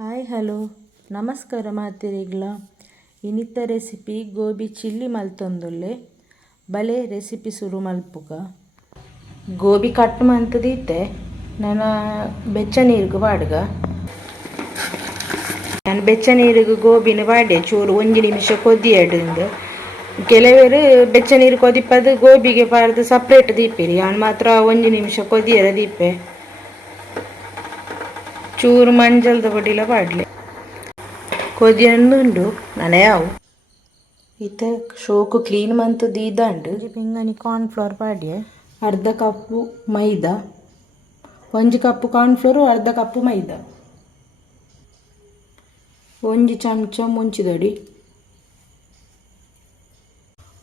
Hi, hello. ನಮಸ್ಕಾರ ಮಾತೆರೆಗ್ಲ. ಇನಿತ್ತ ರೆಸಿಪಿ ಗೋಬಿ ಚಿಲ್ಲಿ ಮಲ್ತೊಂದುಲ್ಲೆ. ಬಲೆ ರೆಸಿಪಿ ಶುರು ಮಲ್ಪುಗ. ಗೋಬಿ ಕಟ್ ಮಂತದಿತ್ತೆ. ನನ್ನ ಬೆಚ್ಚ ನೀರಿಗೆ ಬಾಡ್ಗ ನಾನು ಬೆಚ್ಚ ನೀರಿಗೆ ಗೋಬಿನ ಪಾಡೆ ಚೂರು ಒಂಜಿ ನಿಮಿಷ ಕೊದ್ದಿಯಡ್ಂದು ಕೆಲವರು ಬೆಚ್ಚ ನೀರು ಕೊದಿಪ್ಪದು ಗೋಬಿಗೆ ಬಾರದು ಸಪ್ರೇಟ್ ದೀಪಿರಿ. ನಾನು ಮಾತ್ರ ಒಂಜಿ ನಿಮಿಷ ಕೊದಿಯರ ದೀಪೆ. ಚೂರು ಮಂಜಲ್ದ ಪೊಡಿಲ ಪಾಡ್ಲೆ ಕೊದಿಯನ್ನುಂಡು ನನೆಯಾವು ಇತ್ತ ಶೋಕು ಕ್ಲೀನ್ ಮಂತ್ ದೀದಂಡು ಪಿಂಗನಿ ಕಾರ್ನ್ಫ್ಲವರ್ ಪಾಡ್ಯೆ ಅರ್ಧ ಕಪ್ಪು ಮೈದಾ ಒಂಜಿ ಕಪ್ಪು ಕಾರ್ನ್ಫ್ಲೋರು ಅರ್ಧ ಕಪ್ಪು ಮೈದಾ ಒಂಜಿ ಚಮಚ ಮುಂಚಿದೊಡಿ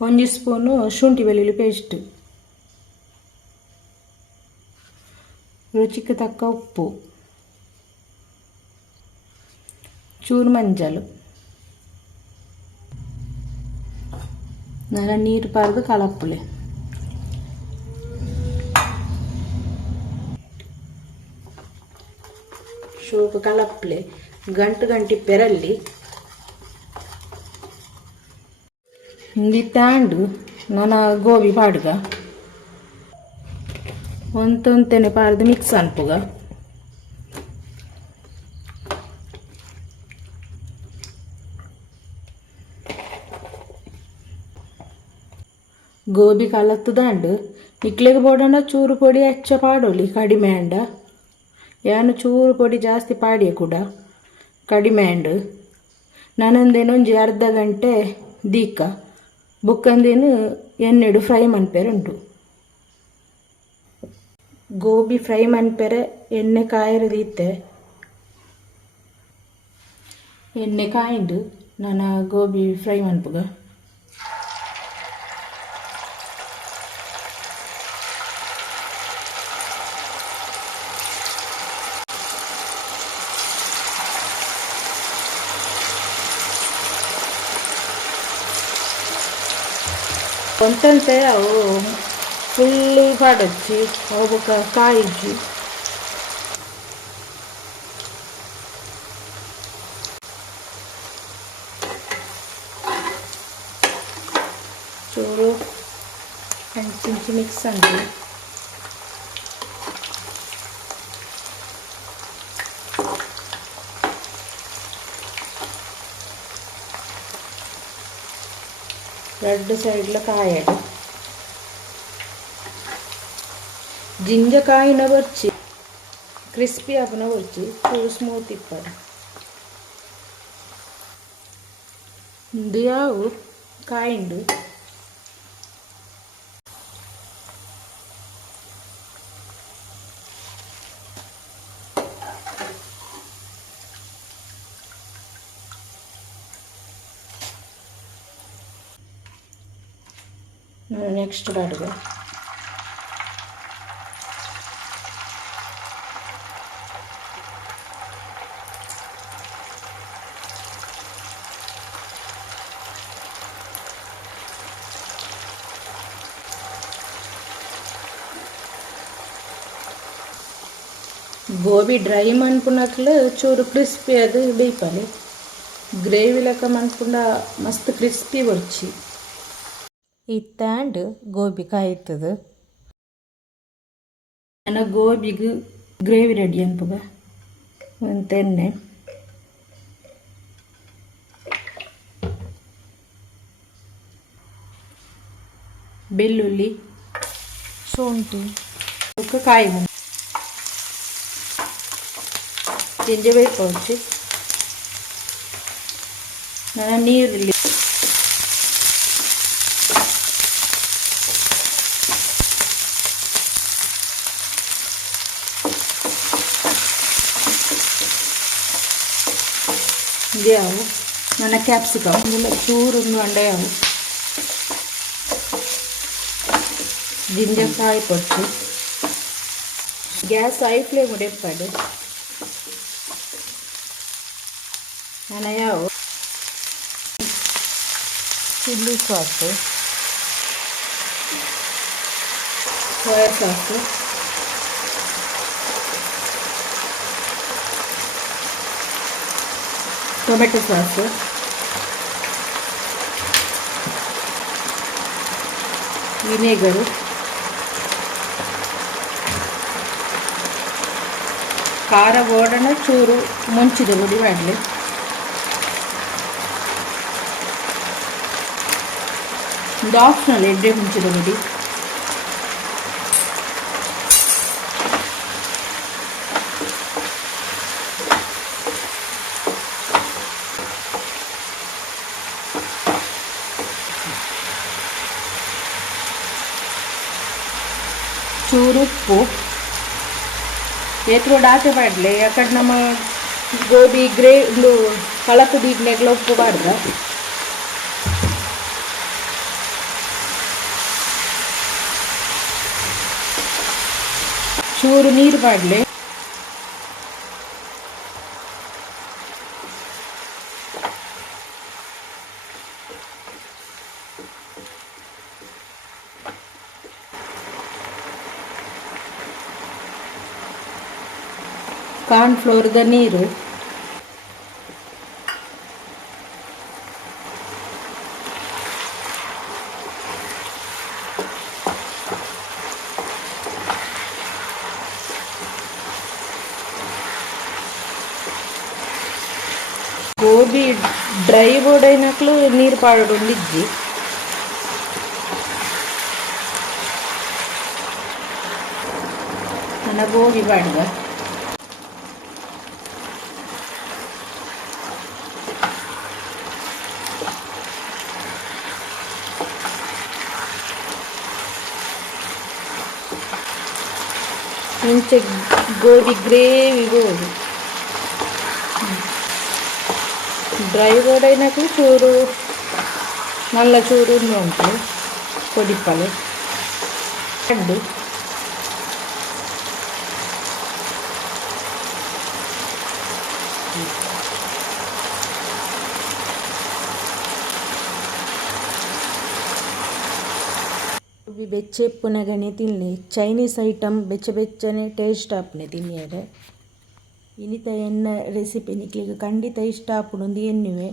ಒಂಜಿ ಸ್ಪೂನು ಶುಂಠಿ ಬೆಳ್ಳುಳ್ಳಿ ಪೇಸ್ಟ್ ರುಚಿಗೆ ತಕ್ಕ ಉಪ್ಪು ಚೂರು ಮಂಜಲು ನರ ನೀರು ಪಾರ್ದು ಕಲಪ್ಪುಲೆ ಶೋಕು ಕಲಪ್ಪಲೆ ಗಂಟು ಗಂಟಿ ಪೆರಲ್ಲಿ ಹಿಂದಿ ತಾಂಡು ನನ್ನ ಗೋಬಿ ಪಾಡ್ಗ ಒಂತೊಂತೆನೆ ಪಾಡ್ದು ಮಿಕ್ಸ್ ಅನ್ಪುಗ ಗೋಬಿ ಕಲತ್ತದಾಂಡು ಇಕ್ಲೆಗ್ ಬೋಡಂಡ ಚೂರು ಪೊಡಿ ಹೆಚ್ಚ ಪಾಡೋಲಿ ಕಡಿಮೆ ಅಂಡ ಯಾನು ಚೂರು ಪೊಡಿ ಜಾಸ್ತಿ ಪಾಡಿಯ ಕೂಡ ಕಡಿಮೆ ಅಂಡು ನನಂದೇನೊಂಜಿ ಅರ್ಧ ಗಂಟೆ ದೀಕ ಬುಕ್ಕಂದೇನು ಎಣ್ಣೆಡು ಫ್ರೈ ಮನ್ಪೆರುಂಟು ಗೋಬಿ ಫ್ರೈ ಮನ್ಪೆರೆ ಎಣ್ಣೆ ಕಾಯರು ದೀತೆ ಎಣ್ಣೆ ಕಾಯಿಂಡು ನಾನು ಗೋಬಿ ಫ್ರೈ ಮನ್ಪುಗ ಪಂಪ್ತಂತೆ ಅವು ಫುಲ್ಲು ಬಾಡಚ್ಚಿ ಅವಕ್ಕ ಕಾಯಿಜ್ಜಿ ಚೂರು ಹಣ್ಣು ಮಿಕ್ಸ್ ಅಂತೀವಿ రెండు సైడ్ల కాయడు జింజకాయన వచ్చి క్రిస్పీ అపన వచ్చి చూడు స్మూత్ ఇప్పాడు దియావు కాయిండు నెక్స్ట్ అడుగు గోబಿ డ్రై అనుకున్నట్లు చూరు క్రిస్పీ అది బీపాలి గ్రేవీ లెక్క అనుకుండా మస్తు క్రిస్పీ వచ్చి ഇത്താണ്ട് ഗോപിക്ക് അയത്തത് ഗോപിക്ക് ഗ്രേവി റെഡി തന്നെ. വെല്ലുള്ളി. ചൂണ്ടി ഒക്കെ കായും ജിഞ്ചപരിപ്പ് വെച്ച് നല്ല നീരില്ല ഇതാവും നല്ല ക്യാപ്സിക്കാവും ഇതിൽ ചൂറൊന്നും വേണ്ടയാവും. ജിഞ്ചർ കായ് പൊടിച്ച്. ഗ്യാസ് ഹൈ ഫ്ലേം കൂടെ ഇപ്പാട് നനയാവും chilli sauce soya sauce tomato sauce ವಿನೇಗರು ಖಾರ ಓಡಣ ಚೂರು ಮುಂಚಿದ ಪುಡಿ ಮಾಡಲಿ ಇದು ಆಪ್ಷನಲ್ ಎಡ್ಡೆ ಮುಂಚಿದ ಪುಡಿ ಚೂರುಪ್ಪು ಎತ್ರೋಡಾಚೆ ಮಾಡಲಿ ಯಾಕಡೆ ನಮ್ಮ ಗೋಬಿ ಗ್ರೇ ಇದು ಕಳಕು ಬೀಗ್ನೆಗ್ಲ ಉಪ್ಪು ಚೂರು ನೀರು ಮಾಡಲಿ. ಕಾರ್ನ್ ಫ್ಲವರ್ ದ ನೀರು. ಗೋಬಿ ಡ್ರೈ ಆಗಿದನಕಲೂ ನೀರು ಹಾಕಡೋಣ ಬಿಡಿ ಹಣ ಗೋಬಿ ಬಾಯ್ದ మంచి గోబి గ్రేవీ గోబి డ్రై కూడా అయినాక చూరు నల్ల చూరు ఉంటుంది. పొడిపలు అడ్డు ಬೆಚ್ಚೆಪ್ಪುನಗನೆ ತಿನ್ನಿ. ಚೈನೀಸ್ ಐಟಮ್ ಬೆಚ್ಚ ಬೆಚ್ಚನೆ ಟೇಸ್ಟ್ ಆಪ್ನೆ ತಿನ್ನಿಯರೆ. ಇನಿತ ಎನ್ನ ರೆಸಿಪಿ ನಿಕ್ಲೆಗ್ ಖಂಡಿತ ಇಷ್ಟ ಆಪುಂಡು ಎನ್ನುವೆ.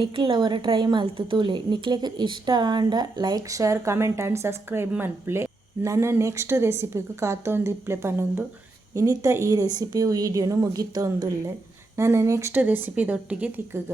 ನಿಕ್ಲ್ ಅವರ ಟ್ರೈ ಮಲ್ತು ತೂಲೆ. ನಿಕ್ಲೆಗ್ ಇಷ್ಟ and like share comment and subscribe ಮನ್ಪುಲೆ ನನ್ನ ನೆಕ್ಸ್ಟ್ ರೆಸಿಪಿಗೂ ಕಾತೊಂದಿಪ್ಲೆ ಪನೊಂದು. ಇನಿತ ಈ ರೆಸಿಪಿ ವೀಡಿಯೋನು ಮುಗಿತೊಂದುಲ್ಲೆ. ನನ್ನ ನೆಕ್ಸ್ಟ್ ರೆಸಿಪಿದೊಟ್ಟಿಗೆ ತಿಕ್ಕುಗ.